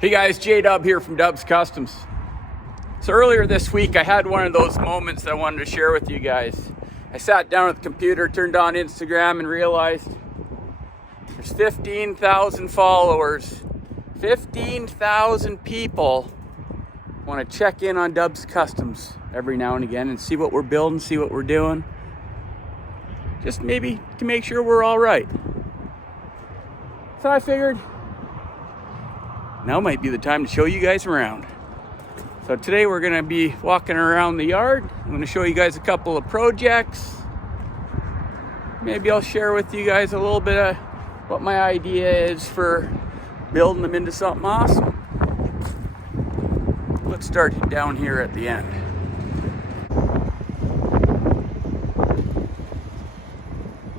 Hey guys, J-Dub here from Dubs Kustoms. So earlier this week I had one of those moments that I wanted to share with you guys. I sat down at the computer, turned on Instagram and realized there's 15,000 followers. 15,000 people want to check in on Dubs Kustoms every now and again and see what we're building, see what we're doing. Just maybe to make sure we're all right. So I figured now might be the time to show you guys around. So today we're going to be walking around the yard. I'm going to show you guys a couple of projects. Maybe I'll share with you guys a little bit of what my idea is for building them into something awesome. Let's start down here at the end.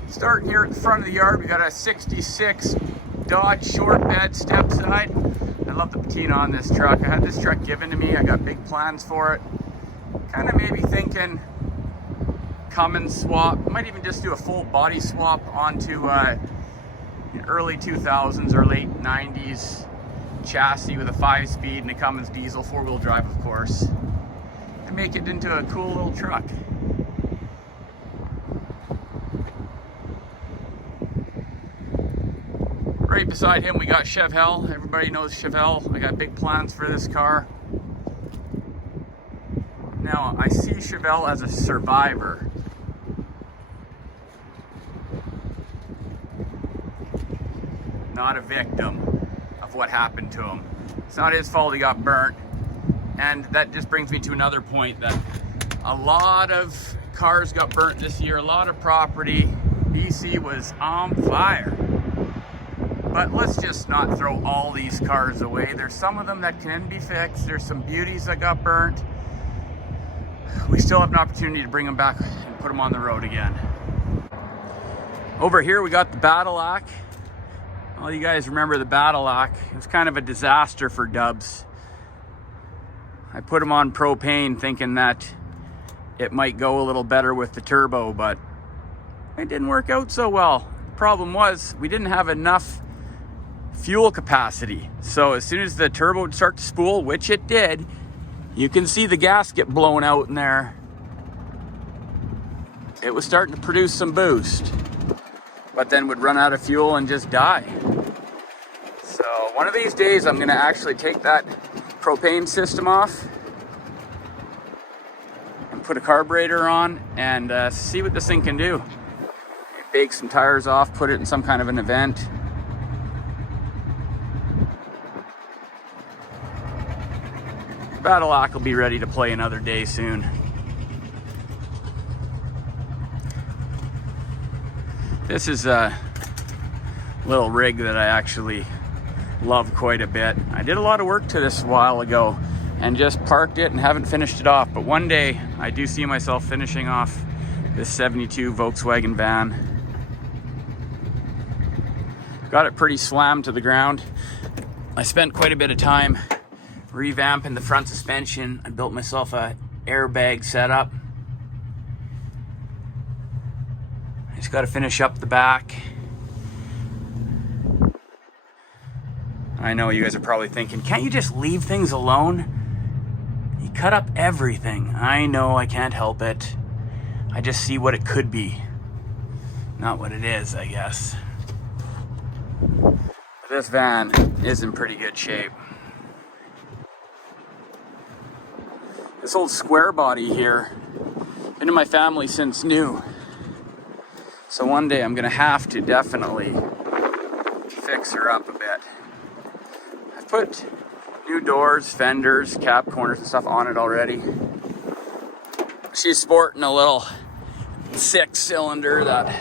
Starting here at the front of the yard, we got a 66 Dodge short bed step side. I love the patina on this truck. I had this truck given to me. I got big plans for it. Kind of maybe thinking Cummins swap. Might even just do a full body swap onto early 2000s or late 90s chassis with a 5-speed and a Cummins diesel, 4-wheel drive of course, and make it into a cool little truck. Right beside him we got Chevelle. Everybody knows Chevelle. I got big plans for this car. Now I see Chevelle as a survivor. Not a victim of what happened to him. It's not his fault he got burnt. And that just brings me to another point, that a lot of cars got burnt this year. A lot of property. BC was on fire. But let's just not throw all these cars away. There's some of them that can be fixed. There's some beauties that got burnt. We still have an opportunity to bring them back and put them on the road again. Over here we got the Battlelock. All you guys remember the Battlelock. It was kind of a disaster for Dubs. I put them on propane thinking that it might go a little better with the turbo, but it didn't work out so well. The problem was we didn't have enough fuel capacity. So as soon as the turbo would start to spool, which it did, you can see the gas get blown out in there. It was starting to produce some boost, but then would run out of fuel and just die. So one of these days I'm gonna actually take that propane system off and put a carburetor on and see what this thing can do. Bake some tires off, put it in some kind of an event. Battlelock will be ready to play another day soon. This is a little rig that I actually love quite a bit. I did a lot of work to this a while ago and just parked it and haven't finished it off. But one day I do see myself finishing off this 72 Volkswagen van. Got it pretty slammed to the ground. I spent quite a bit of time revamping the front suspension. I built myself a airbag setup. I just got to finish up the back. I know you guys are probably thinking, can't you just leave things alone? You cut up everything. I know, I can't help it. I just see what it could be, not what it is, I guess. This van is in pretty good shape. This old square body here, been in my family since new. So one day I'm gonna have to definitely fix her up a bit. I've put new doors, fenders, cap corners and stuff on it already. She's sporting a little 6-cylinder that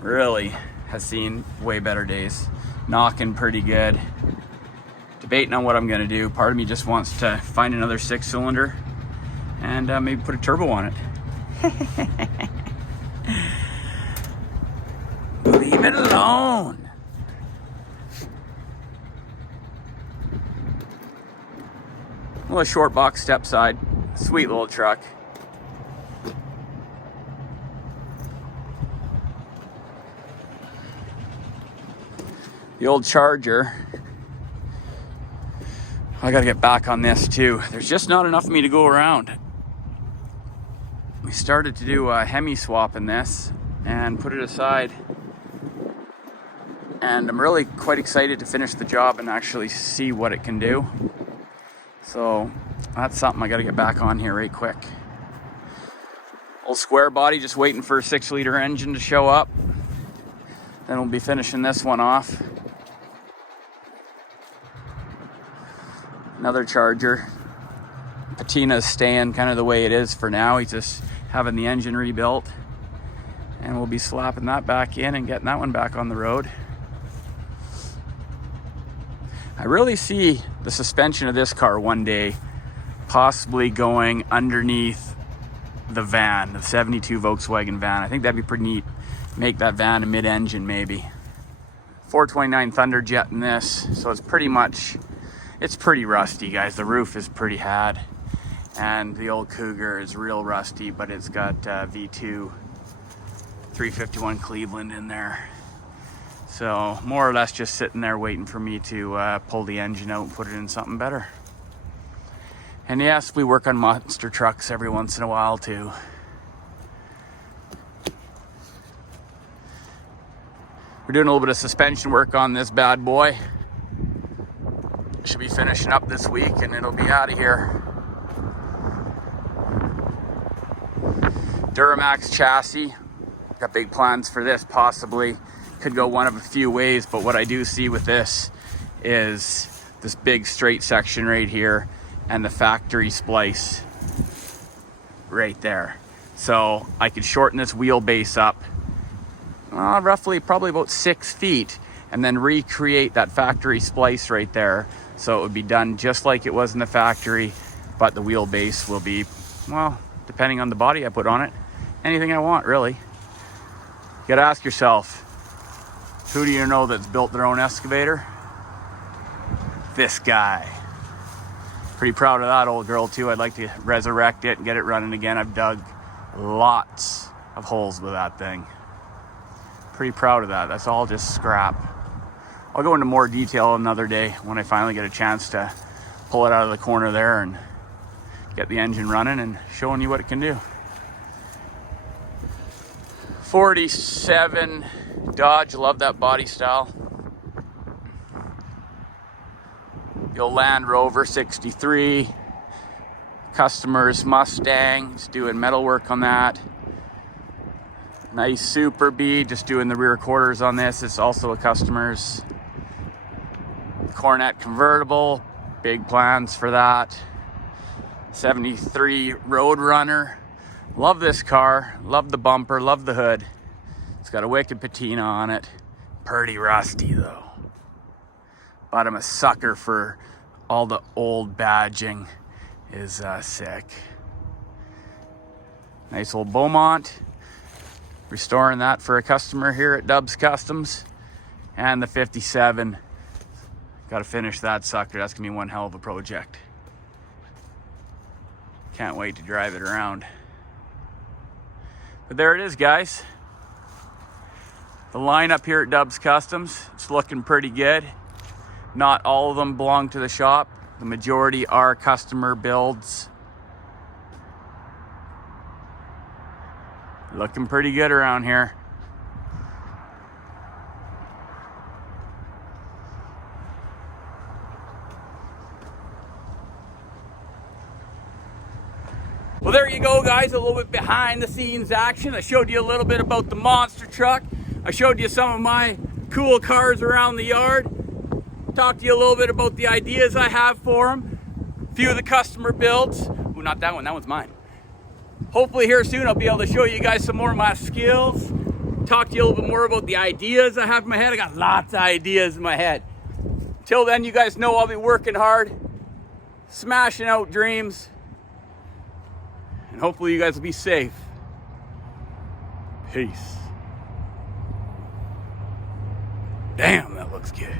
really has seen way better days. Knocking pretty good. Debating on what I'm gonna do. Part of me just wants to find another 6-cylinder and maybe put a turbo on it. Leave it alone. Well, a short box step side. Sweet little truck. The old Charger. I gotta get back on this too. There's just not enough of me to go around. We started to do a Hemi swap in this and put it aside. And I'm really quite excited to finish the job and actually see what it can do. So that's something I gotta get back on here right quick. Old square body, just waiting for a 6-liter engine to show up. Then we'll be finishing this one off. Another Charger. Patina's staying kind of the way it is for now. He's just having the engine rebuilt. And we'll be slapping that back in and getting that one back on the road. I really see the suspension of this car one day possibly going underneath the van, the 72 Volkswagen van. I think that'd be pretty neat. Make that van a mid-engine maybe. 429 Thunderjet in this, so it's pretty rusty, guys. The roof is pretty had, and the old Cougar is real rusty, but it's got V2 351 Cleveland in there. So more or less just sitting there waiting for me to pull the engine out and put it in something better. And yes, we work on monster trucks every once in a while too. We're doing a little bit of suspension work on this bad boy. Should be finishing up this week and it'll be out of here. Duramax chassis. Got big plans for this, possibly. Could go one of a few ways, but what I do see with this is this big straight section right here and the factory splice right there. So I could shorten this wheelbase up roughly probably about 6 feet and then recreate that factory splice right there. So it would be done just like it was in the factory, but the wheelbase will be, well, depending on the body I put on it, anything I want really. You gotta ask yourself, who do you know that's built their own excavator? This guy. Pretty proud of that old girl too. I'd like to resurrect it and get it running again. I've dug lots of holes with that thing. Pretty proud of that. That's all just scrap. I'll go into more detail another day when I finally get a chance to pull it out of the corner there and get the engine running and showing you what it can do. 47 Dodge, love that body style. The old Land Rover 63. Customer's Mustang, just doing metal work on that. Nice Super B, just doing the rear quarters on this. It's also a customer's. Cornet convertible, big plans for that. 73 Roadrunner. Love this car, love the bumper, love the hood. It's got a wicked patina on it. Pretty rusty though. But I'm a sucker for all the old badging. Is sick. Nice old Beaumont. Restoring that for a customer here at Dubs Kustoms. And the 57. Got to finish that sucker. That's gonna be one hell of a project. Can't wait to drive it around. But there it is, guys. The lineup here at Dubs Kustoms, it's looking pretty good. Not all of them belong to the shop. The majority are customer builds. Looking pretty good around here. Well, there you go, guys, a little bit behind the scenes action. I showed you a little bit about the monster truck. I showed you some of my cool cars around the yard. Talked to you a little bit about the ideas I have for them. A few of the customer builds. Ooh, not that one, that one's mine. Hopefully here soon I'll be able to show you guys some more of my skills. Talk to you a little bit more about the ideas I have in my head. I got lots of ideas in my head. Till then, you guys know I'll be working hard, smashing out dreams. And hopefully you guys will be safe. Peace. Damn, that looks good.